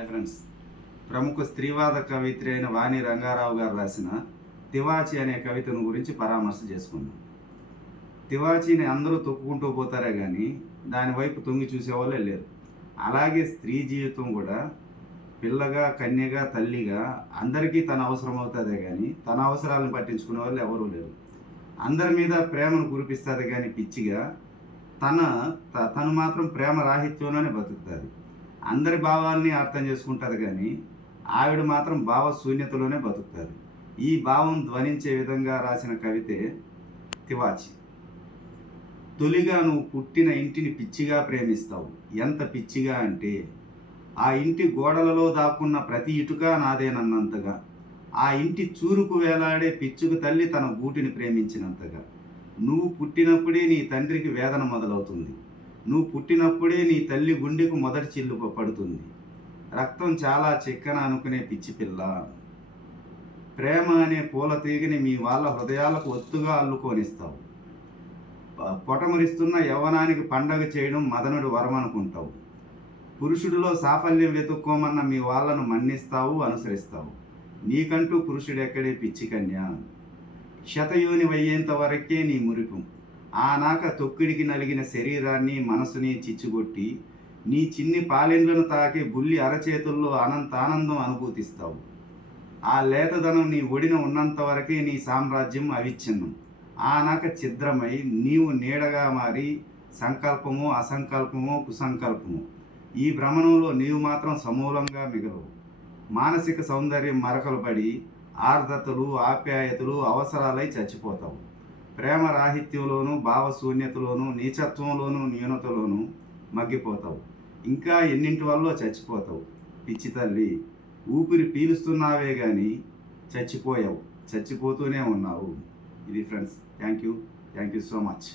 Hi friends. ప్రముఖ స్త్రీవాద కవిత్రి అయిన వాణి రంగారావు గారు రాసిన తివాచి అనే కవితను గురించి పరామర్శ చేసుకుందాం. తివాచీని అందరూ తొక్కుకుంటూ పోతారే కానీ దాని వైపు తొంగి చూసేవాళ్ళే లేరు. అలాగే స్త్రీ జీవితం కూడా పిల్లగా కన్యగా తల్లిగా అందరికీ తన అవసరం అవుతుందే కానీ తన అవసరాలను పట్టించుకునే వాళ్ళు ఎవరూ లేరు. అందరి మీద ప్రేమను కురిపిస్తుంది కానీ పిచ్చిగా తన తను మాత్రం ప్రేమ రాహిత్యంలోనే బతుకుతుంది. అందరి భావాల్ని అర్థం చేసుకుంటారు కానీ ఆవిడ మాత్రం భావ శూన్యతలోనే ఈ భావం ధ్వనించే విధంగా రాసిన కవితే తివాచి తొలిగా నువ్వు పుట్టిన ఇంటిని పిచ్చిగా ప్రేమిస్తావు. ఎంత పిచ్చిగా అంటే ఆ ఇంటి గోడలలో దాక్కున్న ప్రతి ఇటుక నాదేనన్నంతగా. ఆ ఇంటి చూరుకు వేలాడే పిచ్చుకు తల్లి తన బూటిని ప్రేమించినంతగా. నువ్వు పుట్టినప్పుడే నీ తండ్రికి వేదన మొదలవుతుంది. నువ్వు పుట్టినప్పుడే నీ తల్లి గుండెకు మొదటి చిల్లు పడుతుంది. రక్తం చాలా చెక్కన అనుకునే పిచ్చి పిల్ల. ప్రేమ అనే పూల తీగని మీ వాళ్ళ హృదయాలకు ఒత్తుగా అల్లుకొనిస్తావు. ప- పొటమరిస్తున్న యవ్వనానికి పండగ చేయడం మదనుడు వరం అనుకుంటావు. పురుషుడిలో సాఫల్యం వెతుక్కోమన్న మీ వాళ్ళను మన్నిస్తావు అనుసరిస్తావు. నీకంటూ పురుషుడెక్కడే పిచ్చి కన్య. శతయోని వయ్యేంత వరకే నీ మురిపు. ఆనాక తొక్కిడికి నలిగిన శరీరాన్ని మనసుని చిచ్చుగొట్టి నీ చిన్ని పాలెండ్లను తాకే బుల్లి అరచేతుల్లో అనంత ఆనందం అనుభూతిస్తావు. ఆ లేతదనం నీ ఒడిన ఉన్నంత వరకే నీ సామ్రాజ్యం అవిచ్ఛిన్నం. ఆనాక ఛిద్రమై నీవు నీడగా మారి సంకల్పము అసంకల్పము కుసంకల్పము. ఈ భ్రమణంలో నీవు మాత్రం సమూలంగా మిగలవు. మానసిక సౌందర్యం మరకలు పడి ఆర్ద్రతలు ఆప్యాయతలు అవసరాలై చచ్చిపోతావు. ప్రేమ రాహిత్యంలోనూ భావశూన్యతలోనూ నీచత్వంలోనూ న్యూనతలోనూ మగ్గిపోతావు. ఇంకా ఎన్నింటి వల్ల చచ్చిపోతావు? పిచ్చి తల్లి ఊపిరి పీలుస్తున్నావే కానీ చచ్చిపోయావు. చచ్చిపోతూనే ఉన్నావు. ఇది friends thank you. Thank you so much.